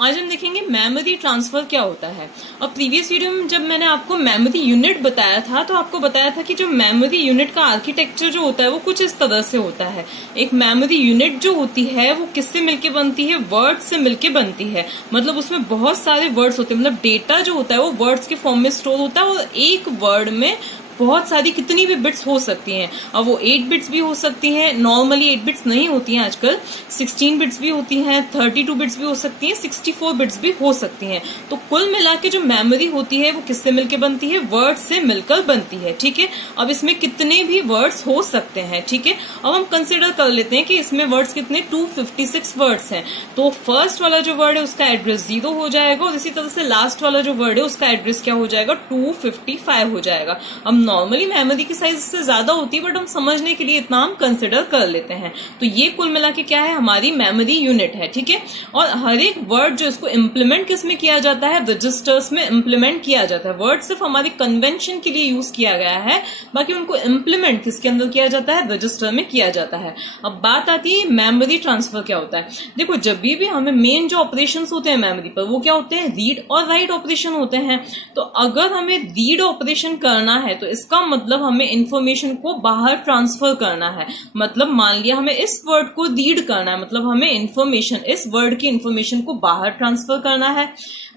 आज हम देखेंगे मेमोरी ट्रांसफर क्या होता है। और प्रीवियस वीडियो में जब मैंने आपको मेमोरी यूनिट बताया था तो आपको बताया था कि जो मेमोरी यूनिट का आर्किटेक्चर जो होता है वो कुछ इस तरह से होता है। एक मेमोरी यूनिट जो होती है वो किससे मिलके बनती है? वर्ड से मिलके बनती है। मतलब उसमें बहुत सारे वर्ड्स होते हैं, मतलब डेटा जो होता है वो वर्ड्स के फॉर्म में स्टोर होता है और एक वर्ड में बहुत सारी कितनी भी बिट्स हो सकती हैं। अब वो 8 बिट्स भी हो सकती हैं, नॉर्मली 8 बिट्स नहीं होती हैं आजकल, 16 बिट्स भी होती हैं, 32 बिट्स भी हो सकती हैं, 64 बिट्स भी हो सकती हैं। तो कुल मिला के जो मेमोरी होती है वो किससे मिलकर बनती है? वर्ड से मिलकर बनती है। ठीक है, अब इसमें कितने भी वर्ड्स हो सकते हैं। ठीक है, अब हम कंसिडर कर लेते हैं कि इसमें वर्ड्स कितने 256 वर्ड्स हैं। तो फर्स्ट वाला जो वर्ड है उसका एड्रेस 0 हो जाएगा और इसी तरह से लास्ट वाला जो वर्ड है उसका एड्रेस क्या हो जाएगा? 255 हो जाएगा। अब नॉर्मली मेमोरी की साइज से ज्यादा होती है बट हम समझने के लिए इतना हम कंसिडर कर लेते हैं। तो ये कुल मिला के क्या है? हमारी मेमोरी यूनिट है। ठीक है, और हर एक वर्ड जो इसको इम्प्लीमेंट किस में किया जाता है? रजिस्टर्स में इम्प्लीमेंट किया जाता है। वर्ड सिर्फ हमारी कन्वेंशन के लिए यूज किया गया है, बाकी उनको इम्प्लीमेंट किसके अंदर किया जाता है? रजिस्टर में किया जाता है। अब बात आती है मेमोरी ट्रांसफर क्या होता है। देखो, जब भी हमें मेन जो ऑपरेशन होते हैं मेमोरी पर वो क्या होते हैं? रीड और राइट ऑपरेशन होते हैं। तो अगर हमें रीड ऑपरेशन करना है तो इसका मतलब हमें इंफॉर्मेशन को बाहर ट्रांसफर करना है। मतलब मान लिया हमें इस वर्ड को रीड करना है, मतलब हमें इंफॉर्मेशन, इस वर्ड की इंफॉर्मेशन को बाहर ट्रांसफर करना है।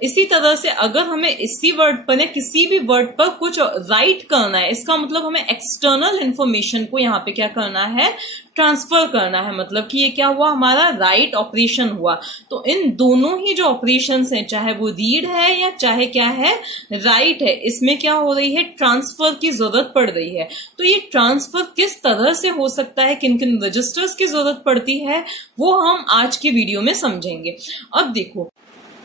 इसी तरह से अगर हमें इसी वर्ड पर या किसी भी वर्ड पर कुछ राइट करना है, इसका मतलब हमें एक्सटर्नल इंफॉर्मेशन को यहाँ पे क्या करना है? ट्रांसफर करना है। मतलब कि ये क्या हुआ? हमारा राइट ऑपरेशन हुआ। तो इन दोनों ही जो ऑपरेशंस हैं, चाहे वो रीड है या चाहे क्या है राइट है, इसमें क्या हो रही है? ट्रांसफर की जरूरत पड़ रही है। तो ये ट्रांसफर किस तरह से हो सकता है, किन किन रजिस्टर्स की जरूरत पड़ती है, वो हम आज की वीडियो में समझेंगे। अब देखो,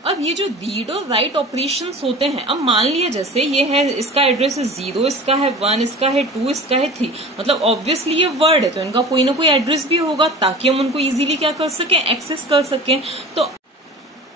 अब ये जो रीड और राइट ऑपरेशंस होते हैं, अब मान लिया जैसे ये है, इसका एड्रेस है 0, इसका है 1, इसका है 2, इसका है 3, मतलब ऑब्वियसली ये वर्ड है तो इनका कोई ना कोई एड्रेस भी होगा ताकि हम उनको इजीली क्या कर सकें? एक्सेस कर सकें। तो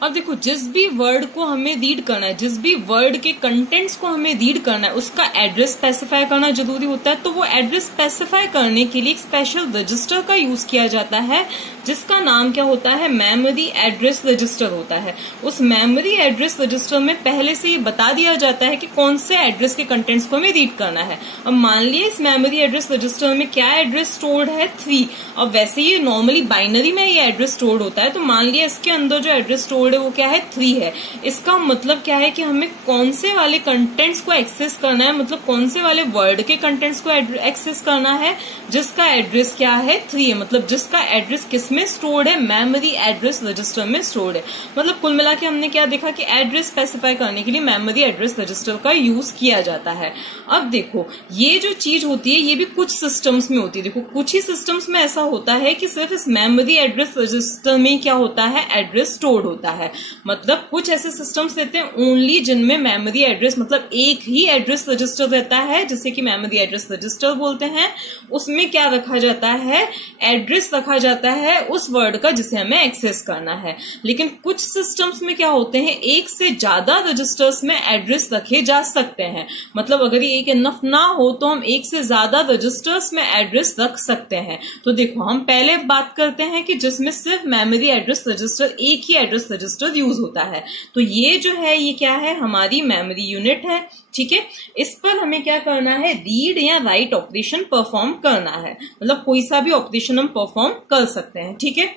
अब देखो, जिस भी वर्ड को हमें रीड करना है, जिस भी वर्ड के कंटेंट्स को हमें रीड करना है, उसका एड्रेस स्पेसिफाई करना जरूरी होता है। तो वो एड्रेस स्पेसिफाई करने के लिए एक स्पेशल रजिस्टर का यूज किया जाता है जिसका नाम क्या होता है? मेमोरी एड्रेस रजिस्टर होता है। उस मेमोरी एड्रेस रजिस्टर में पहले से ये बता दिया जाता है कि कौन से एड्रेस के कंटेंट्स को हमें रीड करना है। अब मान लिया इस मेमोरी एड्रेस रजिस्टर में क्या एड्रेस स्टोर्ड है? 3। अब वैसे ये नॉर्मली बाइनरी में ये एड्रेस स्टोर्ड होता है, तो मान लिया इसके अंदर जो एड्रेस स्टोर्ड है वो क्या है? 3 है। इसका मतलब क्या है कि हमें कौन से वाले कंटेंट्स को एक्सेस करना है, मतलब कौन से वाले वर्ड के कंटेंट्स को एक्सेस करना है जिसका एड्रेस क्या है? 3 है। मतलब जिसका एड्रेस किसमें स्टोर्ड है? मेमोरी एड्रेस रजिस्टर में स्टोर्ड है। मतलब कुल मिला के हमने क्या देखा कि एड्रेस स्पेसिफाई करने के लिए मेमोरी एड्रेस रजिस्टर का यूज किया जाता है। अब देखो, ये जो चीज होती है ये भी कुछ सिस्टम्स में होती है। देखो, कुछ ही सिस्टम्स में ऐसा होता है कि सिर्फ इस मेमोरी एड्रेस रजिस्टर में क्या होता है? एड्रेस स्टोर्ड होता है। मतलब कुछ ऐसे सिस्टम्स रहते हैं ओनली जिनमें मेमोरी एड्रेस, मतलब एक ही एड्रेस रजिस्टर रहता है, जिसे कि मेमोरी एड्रेस रजिस्टर बोलते हैं। उसमें क्या रखा जाता है? एड्रेस रखा जाता है उस वर्ड का जिसे हमें एक्सेस करना है। लेकिन कुछ सिस्टम्स में क्या होते हैं? एक से ज्यादा रजिस्टर्स में एड्रेस रखे जा सकते हैं। मतलब अगर ये एक इनफ ना हो तो हम एक से ज्यादा रजिस्टर्स में एड्रेस रख सकते हैं। तो देखो, हम पहले बात करते हैं कि जिसमें सिर्फ मेमोरी एड्रेस रजिस्टर, एक ही एड्रेस रजिस्टर यूज होता है। तो ये जो है ये क्या है? हमारी मेमोरी यूनिट है। ठीक है, इस पर हमें क्या करना है? रीड या राइट ऑपरेशन परफॉर्म करना है। मतलब कोई सा भी ऑपरेशन हम परफॉर्म कर सकते हैं। ठीक है,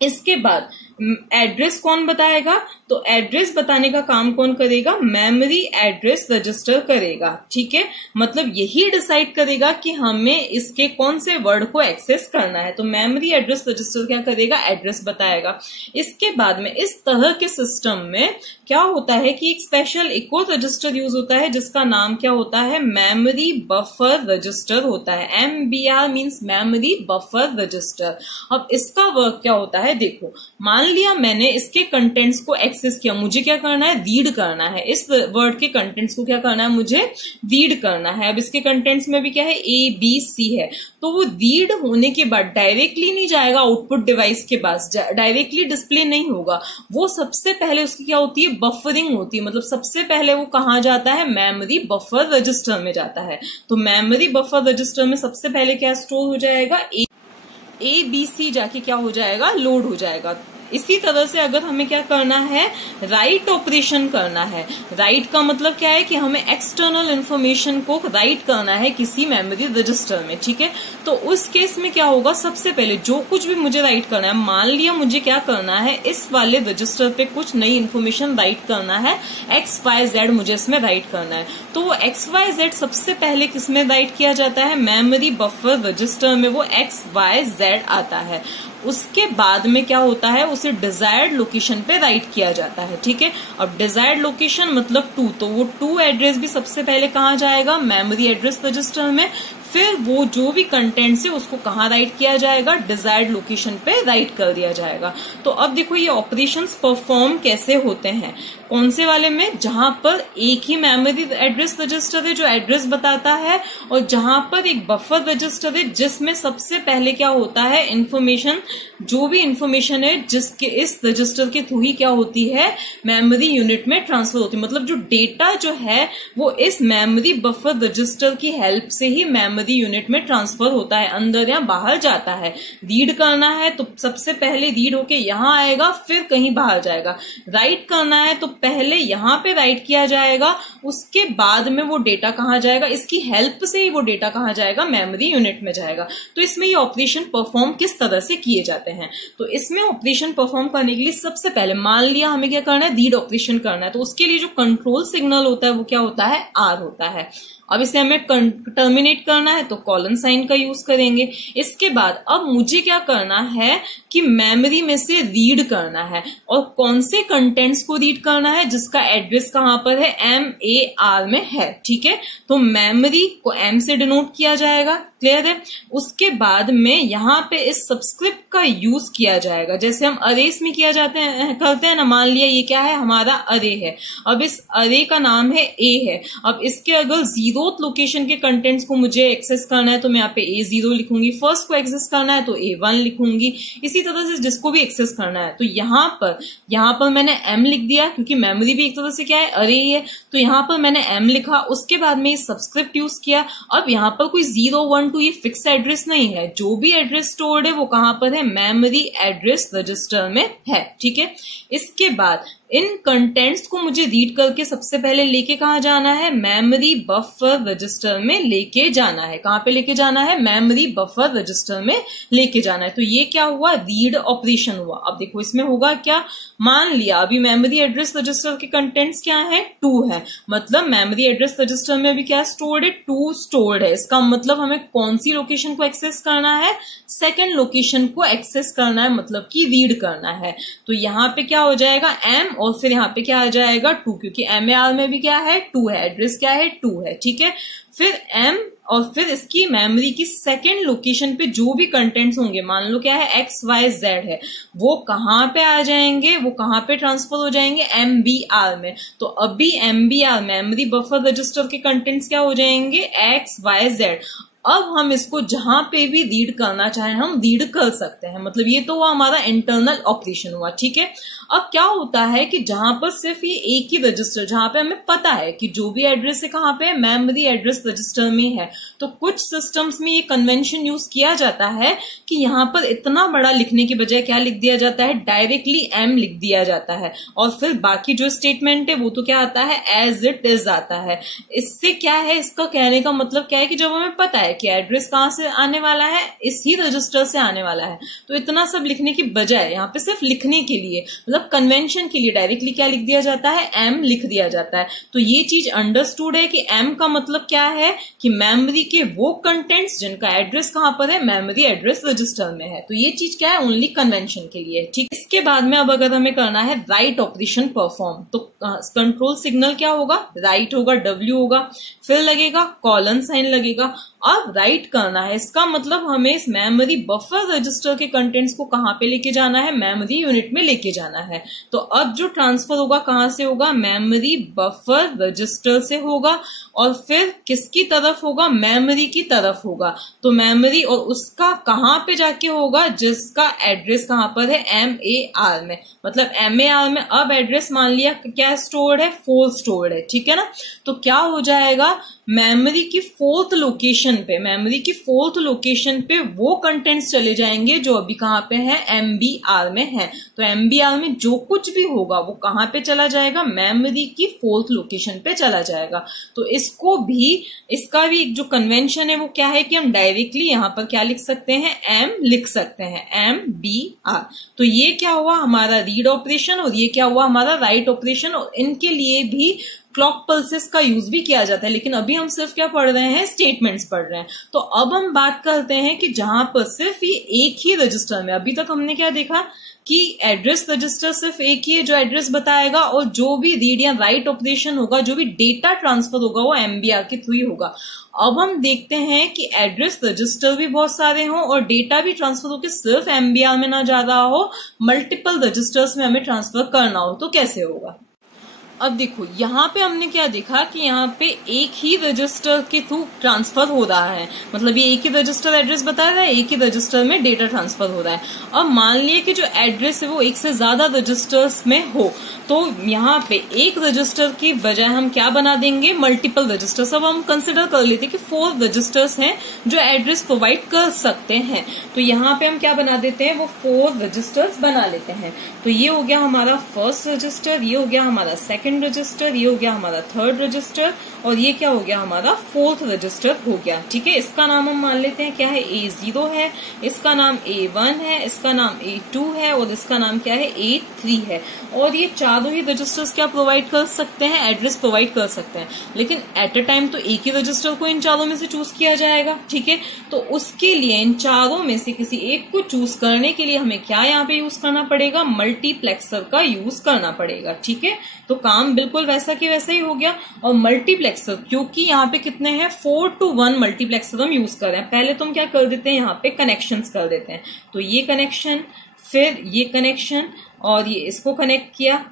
इसके बाद एड्रेस कौन बताएगा? तो एड्रेस बताने का काम कौन करेगा? मेमोरी एड्रेस रजिस्टर करेगा। ठीक है, मतलब यही डिसाइड करेगा कि हमें इसके कौन से वर्ड को एक्सेस करना है। तो मेमोरी एड्रेस रजिस्टर क्या करेगा? एड्रेस बताएगा। इसके बाद में इस तरह के सिस्टम में क्या होता है कि एक स्पेशल इको रजिस्टर यूज होता है जिसका नाम क्या होता है? मेमोरी बफर रजिस्टर होता है। MBR means memory buffer register. अब इसका वर्क क्या होता है? देखो, मान लिया मैंने इसके कंटेंट्स को एक्सेस किया, मुझे क्या करना है? रीड करना है। इस वर्ड के कंटेंट्स को क्या करना है? मुझे रीड करना है। अब इसके कंटेंट्स में भी क्या है? ABC है। तो वो रीड होने के बाद डायरेक्टली नहीं जाएगा आउटपुट डिवाइस के पास, डायरेक्टली डिस्प्ले नहीं होगा। वो सबसे पहले उसकी क्या होती है? बफरिंग होती है। मतलब सबसे पहले वो कहाँ जाता है? मेमोरी बफर रजिस्टर में जाता है। तो मेमोरी बफर रजिस्टर में सबसे पहले क्या स्टोर हो जाएगा? ABC जाके क्या हो जाएगा? लोड हो जाएगा। इसी तरह से अगर हमें क्या करना है, राइट ऑपरेशन करना है। राइट का मतलब क्या है कि हमें एक्सटर्नल इंफॉर्मेशन को राइट करना है किसी मेमोरी रजिस्टर में, ठीक है। तो उस केस में क्या होगा, सबसे पहले जो कुछ भी मुझे राइट करना है, मान लिया मुझे क्या करना है, इस वाले रजिस्टर पे कुछ नई इन्फॉर्मेशन राइट करना है, XYZ मुझे इसमें राइट करना है। तो वो XYZ सबसे पहले किसमें राइट किया जाता है, मेमोरी बफर रजिस्टर में वो XYZ आता है। उसके बाद में क्या होता है, उसे डिजायर्ड लोकेशन पे राइट किया जाता है, ठीक है। अब डिजायर्ड लोकेशन मतलब 2, तो वो 2 एड्रेस भी सबसे पहले कहाँ जाएगा, मेमोरी एड्रेस रजिस्टर में। फिर वो जो भी कंटेंट्स है उसको कहाँ राइट किया जाएगा, डिजायर्ड लोकेशन पे राइट कर दिया जाएगा। तो अब देखो ये ऑपरेशंस परफॉर्म कैसे होते हैं, कौन से वाले में, जहां पर एक ही मेमोरी एड्रेस रजिस्टर है जो एड्रेस बताता है, और जहां पर एक बफर रजिस्टर है जिसमें सबसे पहले क्या होता है, इंफॉर्मेशन, जो भी इंफॉर्मेशन है जिसके इस रजिस्टर के थ्रू ही क्या होती है, मेमोरी यूनिट में ट्रांसफर होती है। मतलब जो डेटा जो है वो इस मेमोरी बफर रजिस्टर की हेल्प से ही मेमोरी यूनिट में ट्रांसफर होता है, अंदर या बाहर जाता है। रीड करना है तो सबसे पहले रीड होके यहां आएगा, फिर कहीं बाहर जाएगा। राइट करना है तो पहले यहां पे राइट किया जाएगा, उसके बाद में वो डेटा कहां जाएगा, इसकी हेल्प से ही वो डेटा कहां जाएगा, मेमोरी यूनिट में जाएगा। तो इसमें ये ऑपरेशन परफॉर्म किस तरह से किए जाते हैं, तो इसमें ऑपरेशन परफॉर्म करने के लिए सबसे पहले मान लिया हमें क्या करना है, रीड ऑपरेशन करना है। तो उसके लिए जो कंट्रोल सिग्नल होता है वो क्या होता है, R होता है। अब इसे हमें टर्मिनेट करना है तो कॉलन साइन का यूज करेंगे। इसके बाद अब मुझे क्या करना है कि मेमोरी में से रीड करना है, और कौन से कंटेंट्स को रीड करना है, जिसका एड्रेस कहां पर है, MAR में है, ठीक है। तो मेमोरी को M से डिनोट किया जाएगा, क्लियर है। उसके बाद में यहाँ पे इस सबस्क्रिप्ट का यूज किया जाएगा, जैसे हम अरेस में किया करते हैं ना। मान लिया ये क्या है, हमारा अरे है। अब इस अरे का नाम है A है। अब इसके अगर 0th लोकेशन के कंटेंट्स को मुझे एक्सेस करना है तो मैं यहाँ पे A0 लिखूंगी, फर्स्ट को एक्सेस करना है तो A1 लिखूंगी, इसी तरह से जिसको भी एक्सेस करना है। तो यहाँ पर मैंने M लिख दिया, क्योंकि मेमोरी भी एक तरह से क्या है, अरे ही है। तो यहाँ पर मैंने M लिखा, उसके बाद में सब्सक्रिप्ट यूज किया। अब यहाँ पर कोई 0, 1, 2 ये फिक्स एड्रेस नहीं है, जो भी एड्रेस स्टोर्ड है वो कहां पर है, मेमोरी एड्रेस रजिस्टर में है, ठीक है। इसके बाद इन कंटेंट्स को मुझे रीड करके सबसे पहले लेके कहां जाना है, मेमोरी बफर रजिस्टर में लेके जाना है। कहां पे लेके जाना है, मेमोरी बफर रजिस्टर में लेके जाना है। तो ये क्या हुआ, रीड ऑपरेशन हुआ। अब देखो इसमें होगा क्या, मान लिया अभी मेमोरी एड्रेस रजिस्टर के कंटेंट्स क्या है, 2 है। मतलब मेमोरी एड्रेस रजिस्टर में अभी क्या स्टोर्ड है, 2 स्टोर्ड है। इसका मतलब हमें कौन सी लोकेशन को एक्सेस करना है, सेकेंड लोकेशन को एक्सेस करना है, मतलब कि रीड करना है। तो यहाँ पे क्या हो जाएगा, M, और फिर यहाँ पे क्या आ जाएगा 2, क्योंकि MAR में भी क्या है, 2 है, एड्रेस क्या है, 2 है, ठीक है। फिर M, और फिर इसकी मेमोरी की सेकेंड लोकेशन पे जो भी कंटेंट्स होंगे, मान लो क्या है, XYZ है, वो कहां पे आ जाएंगे, वो कहां पे ट्रांसफर हो जाएंगे, MBR में। तो अभी MBR मेमोरी बफर रजिस्टर के कंटेंट्स क्या हो जाएंगे, XYZ। अब हम इसको जहां पे भी रीड करना चाहें हम रीड कर सकते हैं। मतलब ये तो हुआ हमारा इंटरनल ऑपरेशन हुआ, ठीक है। अब क्या होता है कि जहां पर सिर्फ ये एक ही रजिस्टर, जहां पे हमें पता है कि जो भी एड्रेस है कहां पे, मेमोरी एड्रेस रजिस्टर में है, तो कुछ सिस्टम्स में ये कन्वेंशन यूज किया जाता है कि यहाँ पर इतना बड़ा लिखने की बजाय क्या लिख दिया जाता है, डायरेक्टली M लिख दिया जाता है, और फिर बाकी जो स्टेटमेंट है वो तो क्या आता है, एज इट इज आता है। इससे क्या है, इसका कहने का मतलब क्या है कि जब हमें पता है कि एड्रेस कहां से आने वाला है, इसी रजिस्टर से आने वाला है, तो इतना सब लिखने की बजाय यहाँ पे सिर्फ लिखने के लिए, मतलब कन्वेंशन के लिए डायरेक्टली क्या लिख दिया जाता है, M लिख दिया जाता है। तो ये चीज अंडरस्टूड है कि M का मतलब क्या है कि मेमोरी के वो कंटेंट्स जिनका एड्रेस कहां पर है, मेमोरी एड्रेस रजिस्टर में है। तो ये चीज क्या है, ओनली कन्वेंशन के लिए, ठीक। इसके बाद में अब अगर हमें करना है राइट ऑपरेशन परफॉर्म, तो कंट्रोल सिग्नल क्या होगा, राइट होगा, W होगा, फिर लगेगा कॉलन साइन लगेगा। अब राइट करना है, इसका मतलब हमें इस मेमोरी बफर रजिस्टर के कंटेंट्स को कहां पे लेके जाना है, मेमोरी यूनिट में लेके जाना है। तो अब जो ट्रांसफर होगा कहां से होगा, मेमोरी बफर रजिस्टर से होगा, और फिर किसकी तरफ होगा, मेमोरी की तरफ होगा। तो मेमोरी और उसका कहां पे जाके होगा, जिसका एड्रेस कहां पर है, MAR में। मतलब MAR में अब एड्रेस मान लिया क्या स्टोर्ड है, 4 स्टोर्ड है, ठीक है ना। तो क्या हो जाएगा, मेमोरी की 4th लोकेशन पे, मेमोरी की 4th लोकेशन पे वो कंटेंट्स चले जाएंगे जो अभी कहां पे है, MBR में है। तो MBR में जो कुछ भी होगा वो कहां पे चला जाएगा, मेमोरी की 4th लोकेशन पे चला जाएगा। तो इसको भी, इसका भी एक जो कन्वेंशन है वो क्या है कि हम डायरेक्टली यहां पर क्या लिख सकते हैं, M लिख सकते हैं, MBR। तो ये क्या हुआ हमारा रीड ऑपरेशन और ये क्या हुआ हमारा राइट ऑपरेशन, और इनके लिए भी क्लॉक पल्सेस का यूज भी किया जाता है। लेकिन अभी हम सिर्फ क्या पढ़ रहे हैं, स्टेटमेंट्स पढ़ रहे हैं। तो अब हम बात करते हैं कि जहां पर सिर्फ ये एक ही रजिस्टर में, अभी तक हमने क्या देखा कि एड्रेस रजिस्टर सिर्फ एक ही है जो एड्रेस बताएगा, और जो भी रीड या राइट ऑपरेशन होगा, जो भी डेटा ट्रांसफर होगा वो MBR के थ्रू ही होगा। अब हम देखते हैं कि एड्रेस रजिस्टर भी बहुत सारे हों और डेटा भी ट्रांसफर होकर सिर्फ MBR में ना जा रहा हो, मल्टीपल रजिस्टर्स में हमें ट्रांसफर करना हो, तो कैसे होगा। अब देखो यहाँ पे हमने क्या देखा कि यहाँ पे एक ही रजिस्टर के थ्रू ट्रांसफर हो रहा है, मतलब ये एक ही रजिस्टर एड्रेस बता रहा है, एक ही रजिस्टर में डेटा ट्रांसफर हो रहा है। अब मान लिए कि जो एड्रेस है वो एक से ज्यादा रजिस्टर्स में हो, तो यहाँ पे एक रजिस्टर की बजाय हम क्या बना देंगे, मल्टीपल रजिस्टर्स। अब हम कंसिडर कर लेते हैं कि 4 रजिस्टर्स हैं जो एड्रेस प्रोवाइड कर सकते हैं। तो यहाँ पे हम क्या बना देते हैं, वो 4 रजिस्टर्स बना लेते हैं। तो ये हो गया हमारा फर्स्ट रजिस्टर, ये हो गया हमारा सेकंड रजिस्टर, ये हो गया हमारा थर्ड रजिस्टर, और ये क्या हो गया हमारा 4th रजिस्टर हो गया। ठीक है, इसका नाम हम मान लेते हैं क्या है, A0 है, इसका नाम A1 है, इसका नाम A2 है, और इसका नाम क्या है, A3 है। और ये चारों ही रजिस्टर्स क्या प्रोवाइड कर सकते हैं, एड्रेस प्रोवाइड कर सकते हैं। लेकिन एट अ टाइम तो एक ही रजिस्टर को इन चारों में से चूज किया जाएगा। ठीक है, तो उसके लिए इन चारों में से किसी एक को चूज करने के लिए हमें क्या यहाँ पे यूज करना पड़ेगा, मल्टीप्लेक्सर का यूज करना पड़ेगा। ठीक है, तो काम बिल्कुल वैसा कि वैसा ही हो गया। और मल्टीप्लेक्सर, क्योंकि यहाँ पे कितने हैं, 4 to 1 मल्टीप्लेक्सर हम यूज कर रहे हैं। पहले तो हम क्या कर देते हैं, यहाँ पे कनेक्शंस कर देते हैं। तो ये कनेक्शन, फिर ये कनेक्शन, और ये इसको कनेक्ट किया,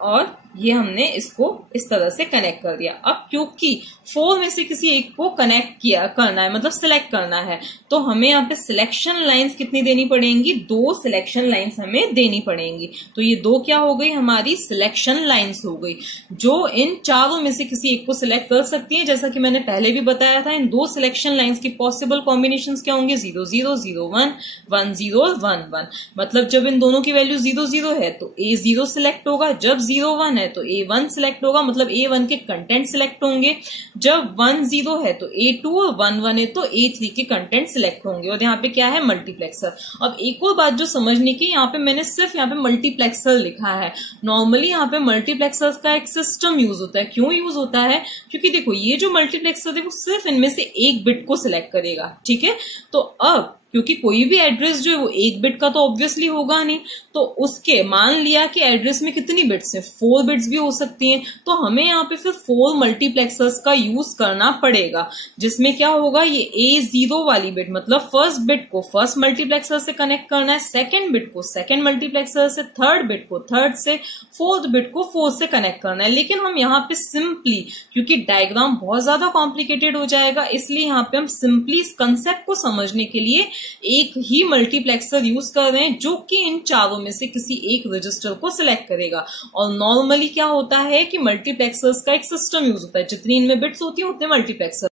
और ये हमने इसको इस तरह से कनेक्ट कर दिया। अब क्योंकि 4 में से किसी एक को कनेक्ट किया करना है, मतलब सिलेक्ट करना है, तो हमें यहाँ पे सिलेक्शन लाइंस कितनी देनी पड़ेंगी, 2 सिलेक्शन लाइंस हमें देनी पड़ेंगी। तो ये 2 क्या हो गई, हमारी सिलेक्शन लाइंस हो गई, जो इन चारों में से किसी एक को सिलेक्ट कर सकती है। जैसा कि मैंने पहले भी बताया था, इन 2 सिलेक्शन लाइंस की पॉसिबल कॉम्बिनेशन क्या होंगे, 0 0 0 1 1 0 1 1। मतलब जब इन दोनों की वैल्यू 0 0 है तो A0 सिलेक्ट होगा, जब 0 1 है तो A1 सिलेक्ट होगा, मतलब A1 के कंटेंट सिलेक्ट होंगे। जब 1 0 है तो A2, और 1 1 है तो A3 के कंटेंट सिलेक्ट होंगे। और यहाँ पे क्या है, मल्टीप्लेक्सर। अब एक और बात जो समझने की, यहाँ पे मैंने सिर्फ यहाँ पे मल्टीप्लेक्सर लिखा है। नॉर्मली यहाँ पे मल्टीप्लेक्सर का एक सिस्टम यूज होता है। क्यों यूज होता है, क्योंकि देखो ये जो मल्टीप्लेक्सर है वो सिर्फ इनमें से एक बिट को सिलेक्ट करेगा। ठीक है, तो अब क्योंकि कोई भी एड्रेस जो है वो 1 बिट का तो ऑब्वियसली होगा नहीं, तो उसके मान लिया कि एड्रेस में कितनी बिट्स हैं, 4 बिट्स भी हो सकती हैं, तो हमें यहाँ पे फिर 4 मल्टीप्लेक्सर्स का यूज करना पड़ेगा। जिसमें क्या होगा, ये A0 वाली बिट, मतलब फर्स्ट बिट को फर्स्ट मल्टीप्लेक्सर से कनेक्ट करना है, सेकंड बिट को सेकंड मल्टीप्लेक्सर से, थर्ड बिट को थर्ड से, फोर्थ बिट को फोर्थ से कनेक्ट करना है। लेकिन हम यहाँ पे सिंपली, क्योंकि डायग्राम बहुत ज्यादा कॉम्प्लिकेटेड हो जाएगा, इसलिए यहाँ पे हम सिंपली इस कंसेप्ट को समझने के लिए एक ही मल्टीप्लेक्सर यूज कर रहे हैं, जो कि इन चारों में से किसी एक रजिस्टर को सिलेक्ट करेगा। और नॉर्मली क्या होता है कि मल्टीप्लेक्सर्स का एक सिस्टम यूज होता है, जितनी इनमें बिट्स होती है उतने मल्टीप्लेक्सर।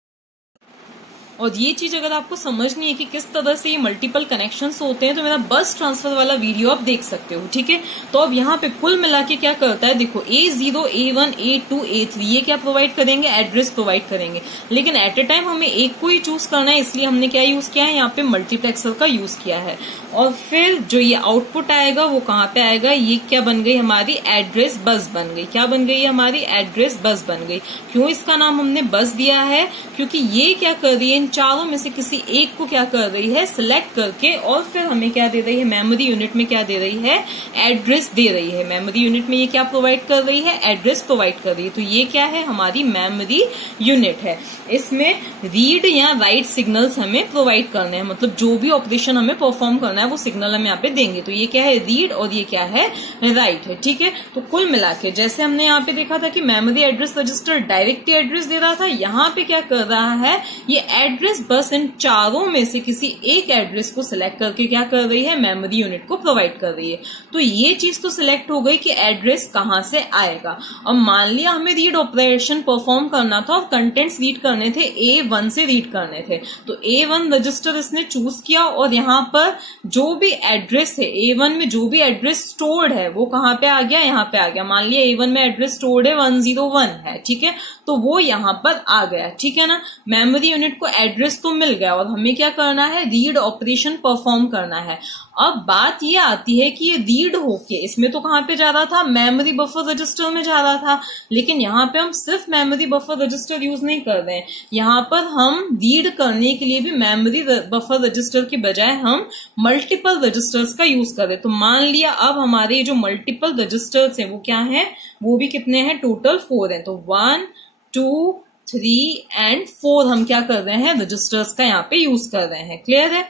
और ये चीज अगर आपको समझनी है कि किस तरह से ये मल्टीपल कनेक्शंस होते हैं, तो मेरा बस ट्रांसफर वाला वीडियो आप देख सकते हो। ठीक है, तो अब यहाँ पे कुल मिला के क्या करता है, देखो A0, A1, A2, A3 ये क्या प्रोवाइड करेंगे, एड्रेस प्रोवाइड करेंगे। लेकिन एट अ टाइम हमें एक को ही चूज करना है, इसलिए हमने क्या यूज किया है, यहाँ पे मल्टीप्लेक्सर का यूज किया है। और फिर जो ये आउटपुट आएगा वो कहाँ पे आएगा, ये क्या बन गई, हमारी एड्रेस बस बन गई। क्या बन गई, हमारी एड्रेस बस बन गई। क्यों इसका नाम हमने बस दिया है, क्योंकि ये क्या कर रही है, इन चारों में से किसी एक को क्या कर रही है, सिलेक्ट करके, और फिर हमें क्या दे रही है, मेमोरी यूनिट में क्या दे रही है, एड्रेस दे रही है। मेमोरी यूनिट में ये क्या प्रोवाइड कर रही है, एड्रेस प्रोवाइड कर रही है। तो ये क्या है, हमारी मेमोरी यूनिट है। इसमें रीड या राइट सिग्नल्स हमें प्रोवाइड करने हैं, मतलब जो भी ऑपरेशन हमें परफॉर्म करना है वो सिग्नल हम यहाँ पे देंगे। तो ये क्या है, रीड, और ये क्या है, राइट है। ठीक है, तो कुल मिला के जैसे हमने यहाँ पे देखा था कि memory address register directly address दे रहा था, यहाँ पे क्या कर रहा है, ये एड्रेस बस इन चारों में से किसी एक एड्रेस को सिलेक्ट करके क्या कर रही है, मेमोरी यूनिट को प्रोवाइड कर रही है। तो ये चीज तो सिलेक्ट हो गई कि एड्रेस कहाँ से आएगा। अब मान लिया हमें रीड ऑपरेशन परफॉर्म करना था और कंटेंट्स रीड करने थे, A1 से रीड करने थे। तो A1 रजिस्टर इसने चूज किया और यहाँ पर जो भी एड्रेस है, A1 में जो भी एड्रेस स्टोर्ड है वो कहाँ पे आ गया, यहाँ पे आ गया। मान लिया A1 में एड्रेस स्टोर्ड है 101 है, ठीक है, तो वो यहाँ पर आ गया। ठीक है ना, मेमोरी यूनिट को एड्रेस तो मिल गया और हमें क्या करना है, रीड ऑपरेशन परफॉर्म करना है। अब बात ये आती है कि ये रीड होके इसमें तो कहाँ पे जा रहा था, मेमोरी बफर रजिस्टर में जा रहा था, लेकिन यहाँ पे हम सिर्फ मेमोरी बफर रजिस्टर यूज नहीं कर रहे हैं। यहाँ पर हम रीड करने के लिए भी मेमोरी बफर रजिस्टर के बजाय हम मल्टीपल रजिस्टर्स का यूज कर रहे हैं। तो मान लिया अब हमारे जो मल्टीपल रजिस्टर्स हैं वो क्या है, वो भी कितने हैं, टोटल 4 हैं। तो 1, 2, 3 एंड 4 हम क्या कर रहे हैं, रजिस्टर्स का यहाँ पे यूज कर रहे हैं। क्लियर है,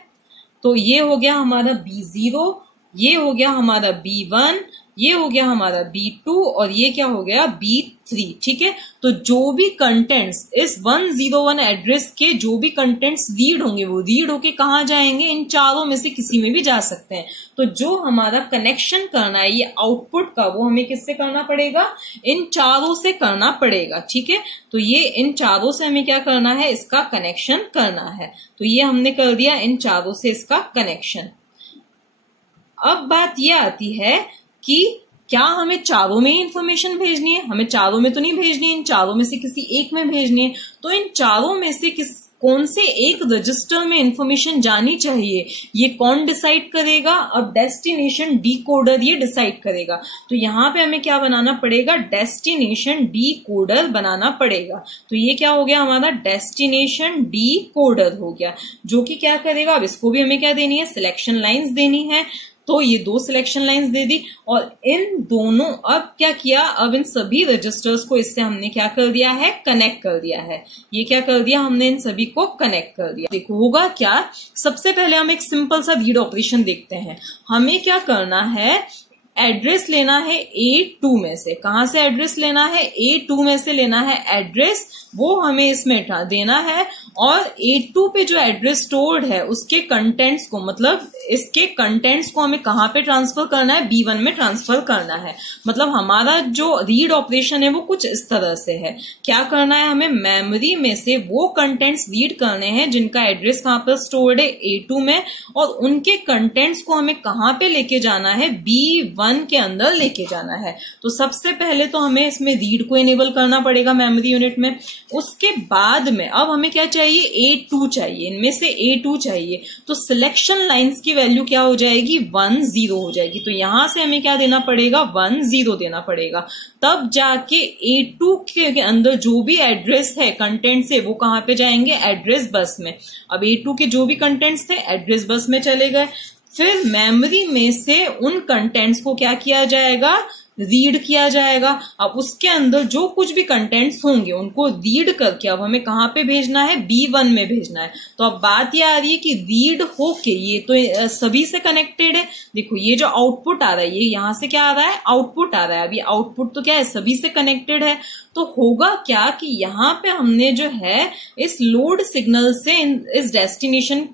तो ये हो गया हमारा B0, ये हो गया हमारा B1, ये हो गया हमारा B2 और ये क्या हो गया, B3। ठीक है, तो जो भी कंटेंट्स इस 101 एड्रेस के जो भी कंटेंट्स रीड होंगे वो रीड होके कहाँ जाएंगे, इन चारों में से किसी में भी जा सकते हैं। तो जो हमारा कनेक्शन करना है ये आउटपुट का, वो हमें किससे करना पड़ेगा, इन चारों से करना पड़ेगा। ठीक है, तो ये इन चारों से हमें क्या करना है, इसका कनेक्शन करना है। तो ये हमने कर दिया इन चारों से इसका कनेक्शन। अब बात ये आती है कि क्या हमें चारों में ही इंफॉर्मेशन भेजनी है, हमें चारों में तो नहीं भेजनी है, इन चारों में से किसी एक में भेजनी है। तो इन चारों में से कौन से एक रजिस्टर में इंफॉर्मेशन जानी चाहिए, ये कौन डिसाइड करेगा, अब डेस्टिनेशन डीकोडर ये डिसाइड करेगा। तो यहाँ पे हमें क्या बनाना पड़ेगा, डेस्टिनेशन डीकोडर बनाना पड़ेगा। तो ये क्या हो गया हमारा, डेस्टिनेशन डीकोडर हो गया, जो कि क्या करेगा, अब इसको भी हमें क्या देनी है, सिलेक्शन लाइंस देनी है। तो ये 2 सिलेक्शन लाइंस दे दी और इन दोनों, अब क्या किया, अब इन सभी रजिस्टर्स को इससे हमने क्या कर दिया है, कनेक्ट कर दिया है। ये क्या कर दिया हमने, इन सभी को कनेक्ट कर दिया। देखो होगा क्या, सबसे पहले हम एक सिंपल सा रीड ऑपरेशन देखते हैं। हमें क्या करना है, एड्रेस लेना है A2 में से। कहां से एड्रेस लेना है, A2 में से लेना है एड्रेस, वो हमें इसमें देना है। और A2 पे जो एड्रेस स्टोर्ड है उसके कंटेंट्स को, मतलब इसके कंटेंट्स को हमें कहां पे ट्रांसफर करना है, B1 में ट्रांसफर करना है। मतलब हमारा जो रीड ऑपरेशन है वो कुछ इस तरह से है। क्या करना है, हमें मेमोरी में से वो कंटेंट्स रीड करने हैं जिनका एड्रेस कहां पर स्टोर्ड है, A2 में, और उनके कंटेंट्स को हमें कहां पे लेके जाना है, B1 के अंदर लेके जाना है। तो सबसे पहले तो हमें इसमें रीड को इनेबल करना पड़ेगा मेमोरी यूनिट में। उसके बाद में अब हमें क्या चाहिए, A2 चाहिए, इनमें से A2 चाहिए। तो सिलेक्शन लाइंस की वैल्यू क्या हो जाएगी, 10 हो जाएगी। तो यहां से हमें क्या देना पड़ेगा, 10 देना पड़ेगा। तब जाके A2 के अंदर जो भी एड्रेस है, कंटेंट्स है, वो कहां पे जाएंगे, एड्रेस बस में। अब A2 के जो भी कंटेंट्स थे एड्रेस बस में चले गए। फिर मेमोरी में से उन कंटेंट्स को क्या किया जाएगा, रीड किया जाएगा। अब उसके अंदर जो कुछ भी कंटेंट्स होंगे उनको रीड करके अब हमें कहां पे भेजना है, B1 में भेजना है। तो अब बात ये आ रही है कि रीड होके ये तो सभी से कनेक्टेड है। देखो ये जो आउटपुट आ रहा है, ये यहां से क्या आ रहा है, आउटपुट आ रहा है। अब ये आउटपुट तो क्या है, सभी से कनेक्टेड है। तो होगा क्या कि यहाँ पे हमने जो है इस लोड सिग्नल से इस डेस्टिनेशन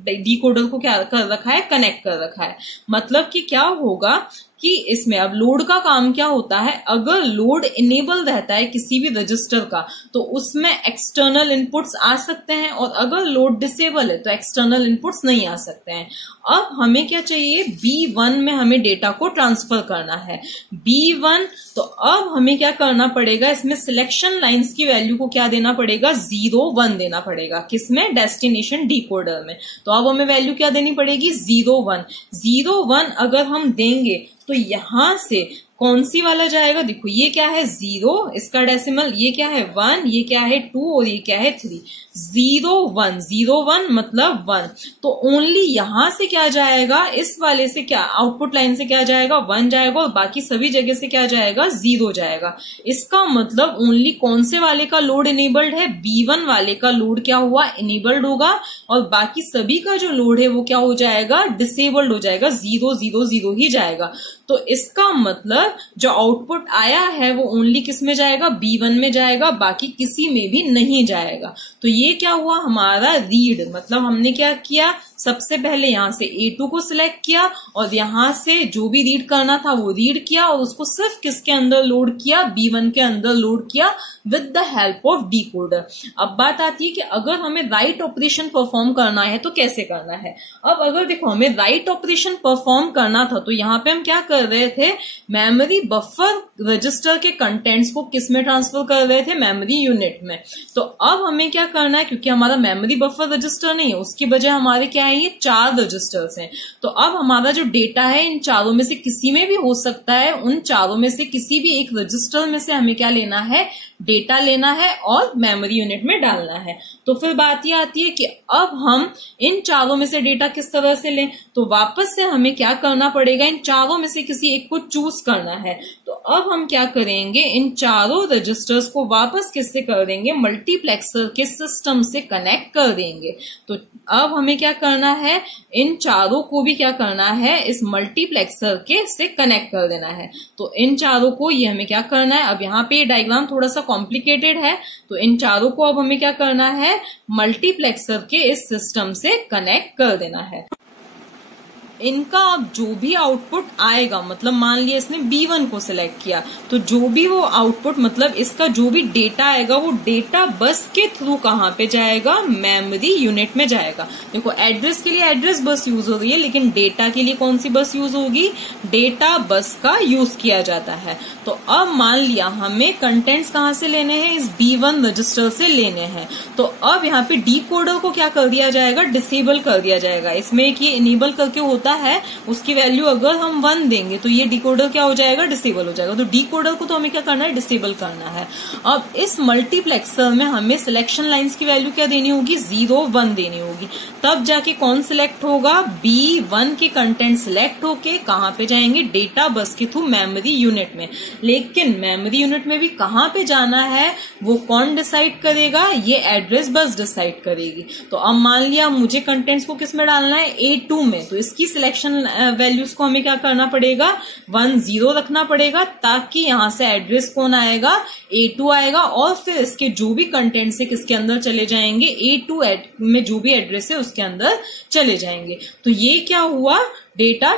डीकोडर को क्या कर रखा है, कनेक्ट कर रखा है। मतलब कि क्या होगा कि इसमें अब लोड का काम क्या होता है, अगर लोड इनेबल रहता है किसी भी रजिस्टर का तो उसमें एक्सटर्नल इनपुट्स आ सकते हैं, और अगर लोड डिसेबल है तो एक्सटर्नल इनपुट्स नहीं आ सकते हैं। अब हमें क्या चाहिए, B1 में हमें डेटा को ट्रांसफर करना है। B1, तो अब हमें क्या करना पड़ेगा, इसमें सिलेक्शन लाइंस की वैल्यू को क्या देना पड़ेगा, 0-1 देना पड़ेगा। किसमें, डेस्टिनेशन डीकोडर में। तो अब हमें वैल्यू क्या देनी पड़ेगी, 0-1 अगर हम देंगे तो यहां से कौन सी वाला जाएगा, देखो ये क्या है 0, इसका डेसिमल, ये क्या है 1, ये क्या है 2 और ये क्या है 3। 0 1 0 1 मतलब 1, तो ओनली यहां से क्या जाएगा, इस वाले से क्या आउटपुट लाइन से क्या जाएगा 1 जाएगा, और बाकी सभी जगह से क्या जाएगा 0 जाएगा। इसका मतलब ओनली कौन से वाले का लोड इनेबल्ड है, B1 वाले का लोड क्या हुआ इनेबल्ड होगा, और बाकी सभी का जो लोड है वो क्या हो जाएगा डिसेबल्ड हो जाएगा, 0 0 0 ही जाएगा। तो इसका मतलब जो आउटपुट आया है वो ओनली किस में जाएगा, B1 में जाएगा, बाकी किसी में भी नहीं जाएगा। तो ये क्या हुआ हमारा रीड, मतलब हमने क्या किया, सबसे पहले यहां से A2 को सिलेक्ट किया और यहां से जो भी रीड करना था वो रीड किया, और उसको सिर्फ किसके अंदर लोड किया, B1 के अंदर लोड किया with the help of decoder. अब बात आती है कि अगर हमें राइट ऑपरेशन परफॉर्म करना है तो कैसे करना है। अब अगर देखो हमें राइट ऑपरेशन परफॉर्म करना था तो यहाँ पे हम क्या कर रहे थे, मेमोरी बफर रजिस्टर के कंटेंट्स को किस में ट्रांसफर कर रहे थे, मेमोरी यूनिट में। तो अब हमें क्या करना है, क्योंकि हमारा मेमोरी बफर रजिस्टर नहीं है, उसकी बजाय हमारे क्या है, ये 4 रजिस्टर्स हैं। तो अब हमारा जो डेटा है इन चारों में से किसी में भी हो सकता है, उन चारों में से किसी भी एक रजिस्टर में से हमें क्या लेना है, डेटा लेना है और मेमोरी यूनिट में डालना है। तो फिर बात ये आती है कि अब हम इन चारों में से डेटा किस तरह से लें, तो वापस से हमें क्या करना पड़ेगा, इन चारों में से किसी एक को चूज करना है। तो अब हम क्या करेंगे, इन चारों रजिस्टर्स को वापस किससे कर देंगे, मल्टीप्लेक्सर के सिस्टम से कनेक्ट कर देंगे। तो अब हमें क्या करना है, इन चारों को भी क्या करना है, इस मल्टीप्लेक्सर के से कनेक्ट कर देना है। तो इन चारों को ये हमें क्या करना है, अब यहाँ पे ये डायग्राम थोड़ा सा कॉम्प्लिकेटेड है, तो इन चारों को अब हमें क्या करना है, मल्टीप्लेक्सर के इस सिस्टम से कनेक्ट कर देना है। इनका अब जो भी आउटपुट आएगा, मतलब मान लिया इसने B1 को सिलेक्ट किया, तो जो भी वो आउटपुट मतलब इसका जो भी डेटा आएगा वो डेटा बस के थ्रू कहाँ पे जाएगा, मेमोरी यूनिट में जाएगा। देखो एड्रेस के लिए एड्रेस बस यूज हो रही है, लेकिन डेटा के लिए कौन सी बस यूज होगी, डेटा बस का यूज किया जाता है। तो अब मान लिया हमें कंटेंट्स कहाँ से लेने हैं, इस B1 रजिस्टर से लेने हैं। तो अब यहाँ पे डिकोडर को क्या कर दिया जाएगा, डिसेबल कर दिया जाएगा। इसमें एक ये इनेबल करके होता है, उसकी वैल्यू अगर हम 1 देंगे तो ये डिकोडर क्या हो जाएगा, डिसेबल हो जाएगा। तो डिकोडर को तो हमें क्या करना है, डिसेबल करना है। अब इस मल्टीप्लेक्सर में हमें सिलेक्शन लाइंस की वैल्यू क्या देनी होगी, 0 1 देनी होगी। तब जाके कौन सिलेक्ट होगा, B1 के कंटेंट सिलेक्ट होके कहां पे जाएंगे, डेटा बस के थ्रू मेमोरी यूनिट में। लेकिन मेमोरी यूनिट में भी कहां पे जाना है वो कौन डिसाइड करेगा, ये एड्रेस बस डिसाइड करेगी। तो अब मान लिया मुझे कंटेंट्स को किस में डालना है, A2 में, तो इसकी सिलेक्शन वैल्यूज को हमें क्या करना पड़ेगा, 1 0 रखना पड़ेगा, ताकि यहां से एड्रेस कौन आएगा, A2 आएगा, और फिर इसके जो भी कंटेंट्स है किसके अंदर चले जाएंगे, A2 में जो भी एड्रेस है उसके अंदर चले जाएंगे। तो ये क्या हुआ, डेटा